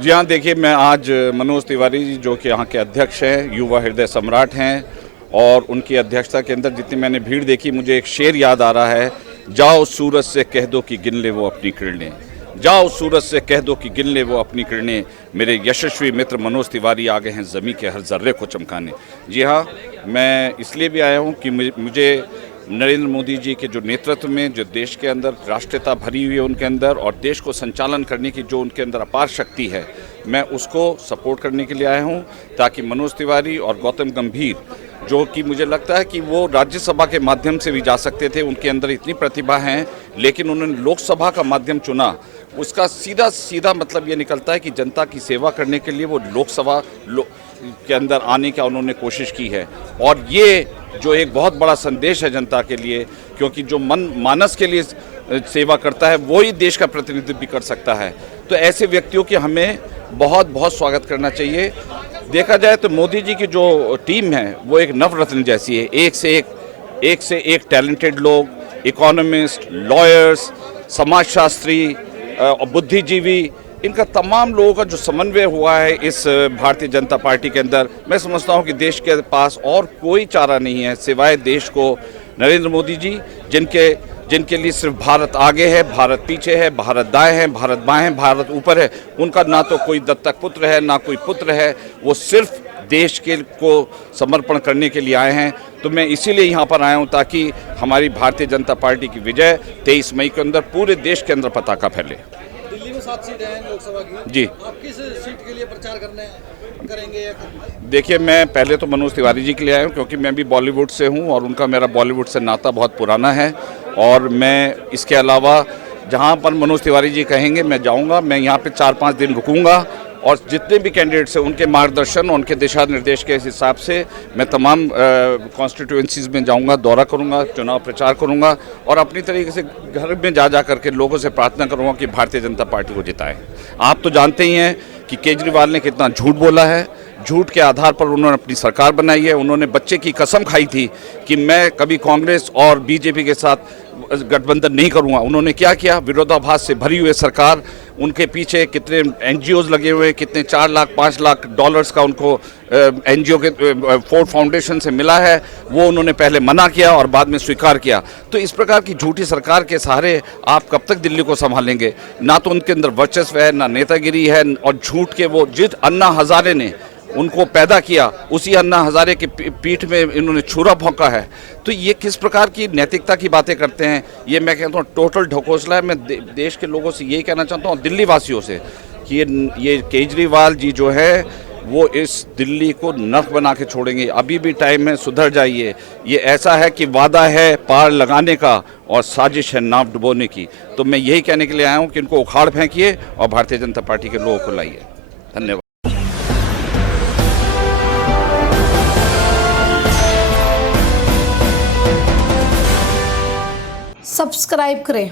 जी हाँ, देखिए मैं आज मनोज तिवारी जी जो कि यहाँ के अध्यक्ष हैं, युवा हृदय सम्राट हैं, और उनकी अध्यक्षता के अंदर जितनी मैंने भीड़ देखी, मुझे एक शेर याद आ रहा है, जाओ सूरज से कह दो कि गिन ले वो अपनी किरणें, जाओ सूरज से कह दो कि गिन ले वो अपनी किरणें, मेरे यशस्वी मित्र मनोज तिवारी आ गए हैं ज़मीं के हर जर्रे को चमकाने। जी हाँ, मैं इसलिए भी आया हूँ कि मुझे नरेंद्र मोदी जी के जो नेतृत्व में जो देश के अंदर राष्ट्रीयता भरी हुई है उनके अंदर, और देश को संचालन करने की जो उनके अंदर अपार शक्ति है, मैं उसको सपोर्ट करने के लिए आया हूं, ताकि मनोज तिवारी और गौतम गंभीर, जो कि मुझे लगता है कि वो राज्यसभा के माध्यम से भी जा सकते थे, उनके अंदर इतनी प्रतिभा है, लेकिन उन्होंने लोकसभा का माध्यम चुना। उसका सीधा सीधा मतलब ये निकलता है कि जनता की सेवा करने के लिए वो लोकसभा के अंदर आने का उन्होंने कोशिश की है, और ये जो एक बहुत बड़ा संदेश है जनता के लिए, क्योंकि जो मन मानस के लिए सेवा करता है वो ही देश का प्रतिनिधित्व भी कर सकता है। तो ऐसे व्यक्तियों की हमें बहुत बहुत स्वागत करना चाहिए। देखा जाए तो मोदी जी की जो टीम है वो एक नवरत्न जैसी है, एक से एक टैलेंटेड लोग, इकोनॉमिस्ट, लॉयर्स, समाजशास्त्री, बुद्धिजीवी, इनका तमाम लोगों का जो समन्वय हुआ है इस भारतीय जनता पार्टी के अंदर, मैं समझता हूं कि देश के पास और कोई चारा नहीं है सिवाय देश को नरेंद्र मोदी जी, जिनके लिए सिर्फ भारत आगे है, भारत पीछे है, भारत दाएं है, भारत बाएं है, भारत ऊपर है। उनका ना तो कोई दत्तक पुत्र है, ना कोई पुत्र है, वो सिर्फ देश के को समर्पण करने के लिए आए हैं। तो मैं इसीलिए यहाँ पर आया हूँ ताकि हमारी भारतीय जनता पार्टी की विजय 23 मई के अंदर पूरे देश के अंदर पताका फैले। दिल्ली में 7 सीटें हैं लोकसभा की। जी, आप किस सीट के लिए प्रचार करेंगे या देखिए मैं पहले तो मनोज तिवारी जी के लिए आया हूँ, क्योंकि मैं भी बॉलीवुड से हूँ और उनका मेरा बॉलीवुड से नाता बहुत पुराना है, और मैं इसके अलावा जहाँ पर मनोज तिवारी जी कहेंगे मैं जाऊँगा। मैं यहाँ पे 4-5 दिन रुकूँगा, और जितने भी कैंडिडेट्स हैं उनके मार्गदर्शन, उनके दिशा निर्देश के हिसाब से मैं तमाम कॉन्स्टिट्यूएंसीज़ में जाऊंगा, दौरा करूंगा, चुनाव प्रचार करूंगा, और अपनी तरीके से घर में जा करके लोगों से प्रार्थना करूंगा कि भारतीय जनता पार्टी को जिताएं। आप तो जानते ही हैं कि केजरीवाल ने कितना झूठ बोला है, झूठ के आधार पर उन्होंने अपनी सरकार बनाई है। उन्होंने बच्चे की कसम खाई थी कि मैं कभी कांग्रेस और बीजेपी के साथ गठबंधन नहीं करूंगा। उन्होंने क्या किया? विरोधाभास से भरी हुई सरकार, उनके पीछे कितने एनजीओज लगे हुए, कितने 4 लाख 5 लाख डॉलर्स का उनको एनजीओ के फोर्ड फाउंडेशन से मिला है, वो उन्होंने पहले मना किया और बाद में स्वीकार किया। तो इस प्रकार की झूठी सरकार के सहारे आप कब तक दिल्ली को संभालेंगे? ना तो उनके अंदर वर्चस्व है, ना नेतागिरी है, और झूठ के वो जिस अन्ना हजारे ने उनको पैदा किया, उसी अन्ना हजारे की पीठ में इन्होंने छुरा भोंका है। तो ये किस प्रकार की नैतिकता की बातें करते हैं? ये मैं कहता हूँ टोटल ढकोसला है। मैं देश के लोगों से यही कहना चाहता हूँ, दिल्ली वासियों से, कि ये केजरीवाल जी जो है वो इस दिल्ली को नर्क बना के छोड़ेंगे। अभी भी टाइम है, सुधर जाइए। ये ऐसा है कि वादा है पार लगाने का और साजिश है नाव डुबोने की। तो मैं यही कहने के लिए आया हूँ कि इनको उखाड़ फेंकिए और भारतीय जनता पार्टी के लोगों को लाइए। धन्यवाद। सब्सक्राइब करें।